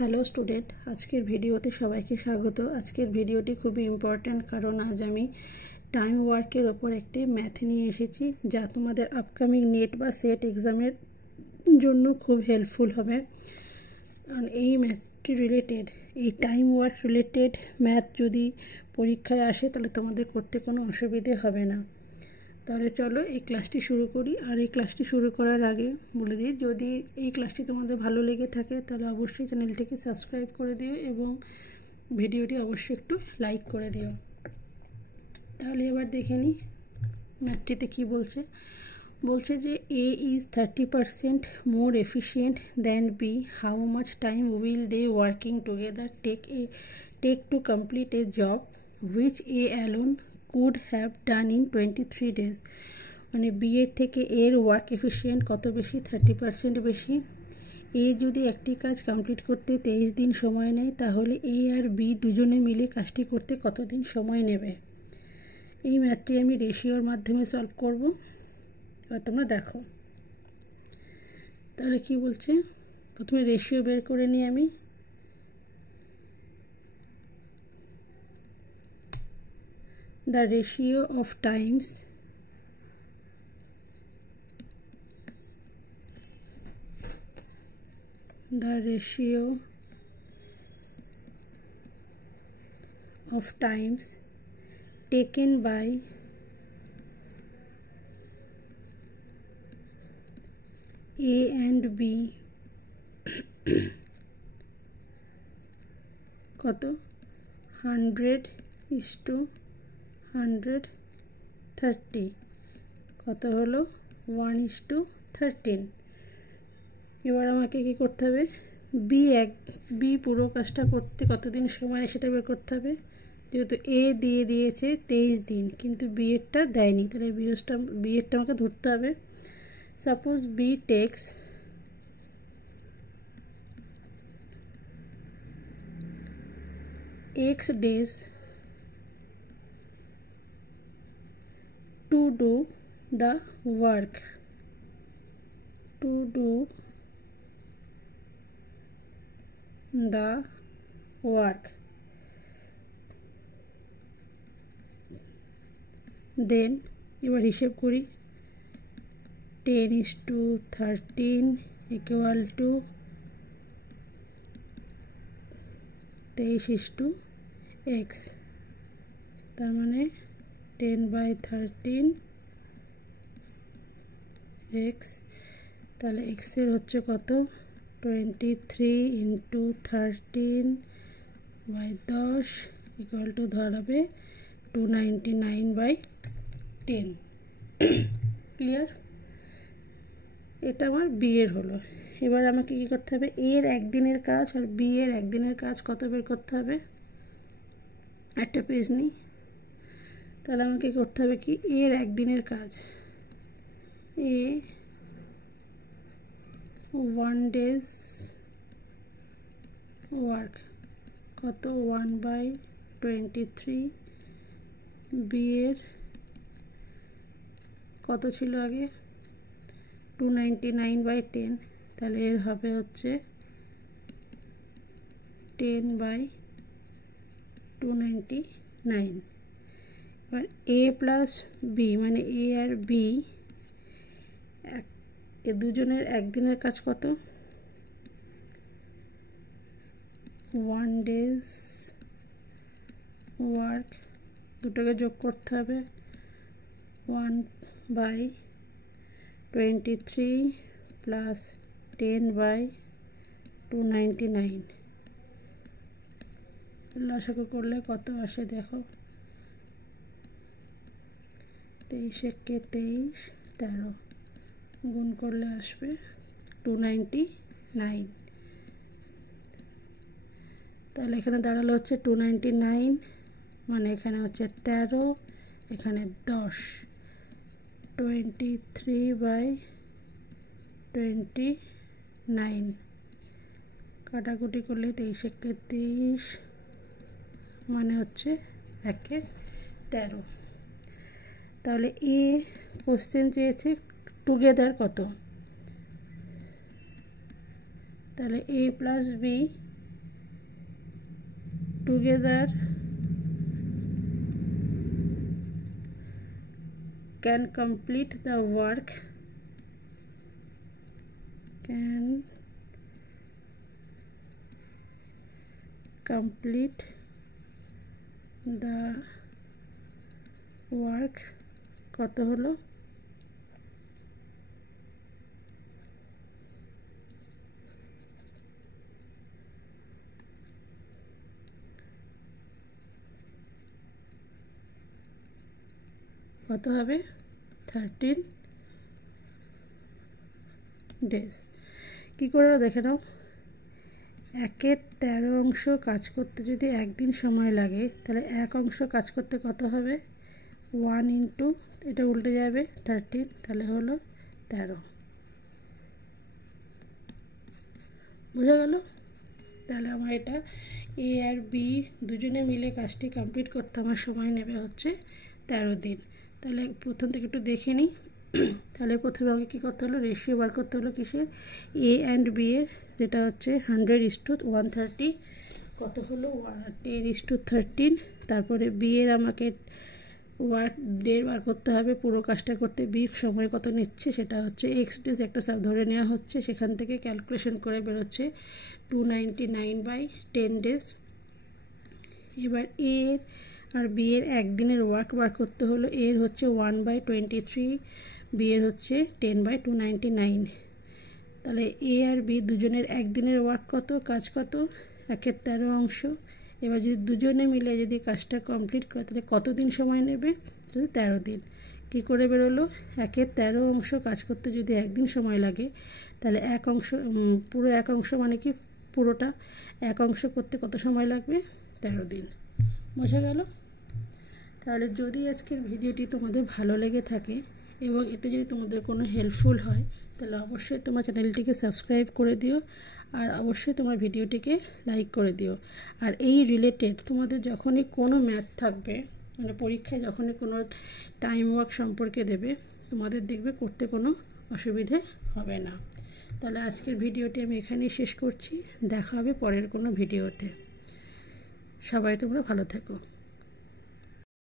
Hello student, আজকের ভিডিওতে সবাইকে স্বাগত। আজকের ভিডিওটি খুবই ইম্পর্ট্যান্ট, কারণ আজ আমি টাইম ওয়ার্কের ওপর একটি ম্যাথ নিয়ে এসেছি, যা তোমাদের আপকামিং নেট বা সেট এক্সামের জন্য খুব হেল্পফুল হবে। কারণ এই ম্যাথটি রিলেটেড, এই টাইম ওয়ার্ক রিলেটেড ম্যাথ যদি পরীক্ষায় আসে তাহলে তোমাদের করতে কোনো অসুবিধে হবে না। তাহলে চলো এই ক্লাসটি শুরু করি। আর এই ক্লাসটি শুরু করার আগে বলে দিই, যদি এই ক্লাসটি তোমাদের ভালো লেগে থাকে তাহলে অবশ্যই চ্যানেলটিকে সাবস্ক্রাইব করে দিও এবং ভিডিওটি অবশ্যই একটু লাইক করে দিও। তাহলে এবার দেখে নিই ম্যাথটিতে কী বলছে। বলছে যে A is 30% more efficient than B. How much time will they working together take to complete a job which A alone could have done in 23 days? মানে বি এর থেকে এর ওয়ার্ক এফিশিয়েন্ট কত বেশি? 30% বেশি। এ যদি একটি কাজ কমপ্লিট করতে 23 দিন সময় নেয়, তাহলে এ আর বি দুজনে মিলে কাজটি করতে কতদিন সময় নেবে? এই ম্যাথটি আমি রেশিওর মাধ্যমে সলভ করব। এবার তোমরা দেখো তাহলে কি বলছে। প্রথমে রেশিও বের করে নিই আমি। The ratio of times taken by A and B কত? 100:130 কত হলো? 1:13। এবার আমাকে কি করতে হবে? বি পুরো কাজটা করতে কতদিন সময় সেটা বের করতে হবে। যেহেতু এ দিয়ে দিয়েছে 23 দিন, কিন্তু বি এরটা দেয়নি, তাহলে বি এরটা আমাকে ধরতে হবে। Suppose B takes x days to do the work. Then এবার হিসেব করি। 10:13 equal to 23:x, তার মানে 10/13 x। তাহলে x এর হচ্ছে কত? 23 × 13/10 ইকুয়াল টু ধর হবে 299/10। ক্লিয়ার? এটা আমার বি এর হলো। এবার আমাকে কী করতে হবে? এর একদিনের কাজ আর বি এর একদিনের কাজ কত বের করতে হবে। একটা পেজ নিই। তাহলে আমাকে করতে হবে কি? এর একদিনের কাজ, এ 1 days ওয়ার্ক কত? 1/23। বি এর কত ছিল আগে? 299/10, তাহলে এর হবে হচ্ছে 10/299। এবার এ প্লাস বি, মানে এ আর বি এ দুজনের একদিনের কাজ কত? 1 days ওয়ার্ক, দুটোকে যোগ করতে হবে। 1/23 প্লাস 10/299 লসাগু করলে কত আসে দেখো। 23 13 গুণ করলে আসবে 299। তাহলে এখানে দাঁড়ালো হচ্ছে 299, মানে এখানে হচ্ছে 13, এখানে 10। 23/29 কাটাকুটি করলে 23 মানে হচ্ছে 1/13। তাহলে এ কোশ্চেন চেয়েছে টুগেদার কত, তাহলে a plus B together can complete the work, can complete the work কত হলো কত হবে 13 ডেজ কি করে দেখে নাও 1/13 অংশ কাজ করতে যদি একদিন সময় লাগে তাহলে 1 অংশ কাজ করতে কত হবে 1 ইনটু এটা উল্টে যাবে 13 তাহলে হলো 13 বুঝা গেল তাহলে আমার এটা এ আর বি দুজনে মিলে কাজটি কমপ্লিট করতে আমার সময় নেবে হচ্ছে 13 দিন তাহলে প্রথম থেকে একটু দেখে নিই তাহলে প্রথমে আমাকে কী করতে হলো রেশিও বার করতে হলো কিসের এ অ্যান্ড বি এর যেটা হচ্ছে 100:130 কত হলো 10:13 তারপরে বি এর আমাকে ওয়ার্ক ডে বার করতে হবে পুরো কাজটা করতে বি সময় কত নিচ্ছে সেটা হচ্ছে এক্স ডেজ একটা সাব ধরে নেওয়া হচ্ছে সেখান থেকে ক্যালকুলেশন করে বেরোচ্ছে 299/10 ডেজ এবার এ আর বি এর একদিনের ওয়ার্ক বার করতে হলো এর হচ্ছে 1/23 বি এর হচ্ছে 10/299 তাহলে এ আর বি দুজনের একদিনের ওয়ার্ক কত কাজ কত 1/13 অংশ এবার যদি দুজনে মিলে যদি কাজটা কমপ্লিট করে তাহলে কতদিন সময় নেবে যদি 13 দিন কী করে বেরোলো 1/13 অংশ কাজ করতে যদি একদিন সময় লাগে তাহলে এক অংশ পুরো এক অংশ মানে কি পুরোটা এক অংশ করতে কত সময় লাগবে 13 দিন বোঝা গেল তাহলে যদি আজকের ভিডিওটি তোমাদের ভালো লেগে থাকে এবং এতে যদি তোমাদের কোনো হেল্পফুল হয় তাহলে অবশ্যই তোমার চ্যানেলটিকে সাবস্ক্রাইব করে দিও আর অবশ্যই তোমার ভিডিওটিকে লাইক করে দিও আর এই রিলেটেড তোমাদের যখনই কোনো ম্যাথ থাকবে মানে পরীক্ষায় যখনই কোনো টাইম ওয়ার্ক সম্পর্কে দেবে তোমাদের দেখবে করতে কোনো অসুবিধে হবে না তাহলে আজকের ভিডিওটি আমি এখানেই শেষ করছি দেখা হবে পরের কোনো ভিডিওতে সবাই তোমরা ভালো থেকো